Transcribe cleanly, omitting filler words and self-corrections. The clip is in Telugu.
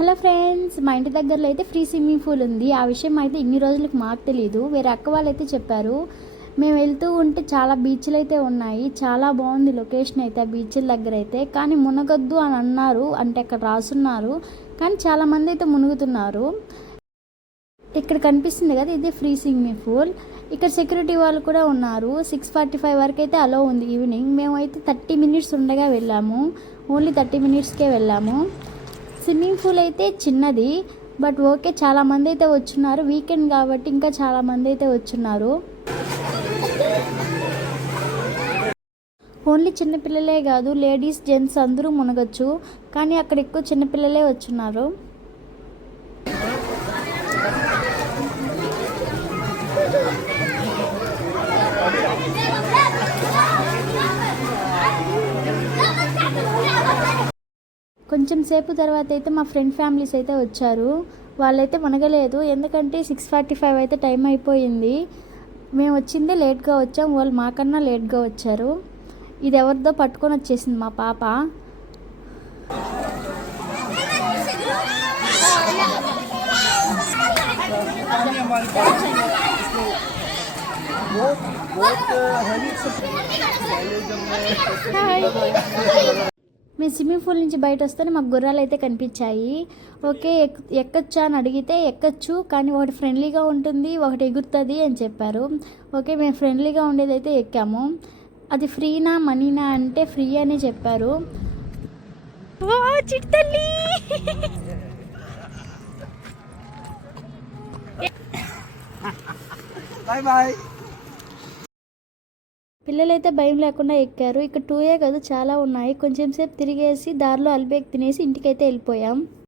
హలో ఫ్రెండ్స్, మా ఇంటి దగ్గరలో అయితే ఫ్రీ స్విమ్మింగ్ పూల్ ఉంది. ఆ విషయం అయితే ఇన్ని రోజులకు మాకు తెలీదు. వేరే అక్క వాళ్ళు అయితే చెప్పారు. మేము వెళ్తూ ఉంటే చాలా బీచ్లు అయితే ఉన్నాయి. చాలా బాగుంది లొకేషన్ అయితే ఆ బీచ్ల దగ్గర అయితే. కానీ మునగొద్దు అని అన్నారు, అంటే అక్కడ రాసున్నారు. కానీ చాలామంది అయితే మునుగుతున్నారు. ఇక్కడ కనిపిస్తుంది కదా, ఇదే ఫ్రీ స్విమ్మింగ్ పూల్. ఇక్కడ సెక్యూరిటీ వాళ్ళు కూడా ఉన్నారు. 6:45 వరకు అయితే అలో ఉంది ఈవినింగ్. మేమైతే 30 మినిట్స్ ఉండగా వెళ్ళాము. ఓన్లీ 30 మినిట్స్కే వెళ్ళాము. స్విమ్మింగ్ పూల్ అయితే చిన్నది, బట్ ఓకే, చాలామంది అయితే వచ్చున్నారు. వీకెండ్ కాబట్టి ఇంకా చాలామంది అయితే వచ్చున్నారు. ఓన్లీ చిన్నపిల్లలే కాదు, లేడీస్ జెంట్స్ అందరూ మునగచ్చు. కానీ అక్కడ ఎక్కువ చిన్నపిల్లలే వచ్చున్నారు. కొంచెం సేపు తర్వాత అయితే మా ఫ్రెండ్ ఫ్యామిలీస్ అయితే వచ్చారు. వాళ్ళైతే మునగలేదు, ఎందుకంటే 6:45 అయితే టైం అయిపోయింది. మేము వచ్చిందే లేట్గా వచ్చాం, వాళ్ళు మాకన్నా లేట్గా వచ్చారు. ఇది ఎవరిదో పట్టుకొని వచ్చేసింది మా పాప. మేము స్విమ్మింగ్ పూల్ నుంచి బయట వస్తేనే మాకు గుర్రాలు అయితే కనిపించాయి. ఓకే, ఎక్కచ్చా అని అడిగితే ఎక్కచ్చు, కానీ ఒకటి ఫ్రెండ్లీగా ఉంటుంది, ఒకటి ఎగురుతుంది అని చెప్పారు. ఓకే, మేము ఫ్రెండ్లీగా ఉండేదైతే ఎక్కాము. అది ఫ్రీనా మనీనా అంటే ఫ్రీ అని చెప్పారు. చిట్టల్లి బాయ్ బాయ్. పిల్లలైతే భయం లేకుండా ఎక్కారు. ఇక్కడ 2 కాదు, చాలా ఉన్నాయి. కొంచెం సేపు తిరిగేసి దారిలో అల్బేక్ తినేసి ఇంటికైతే వెళ్ళిపోయాం.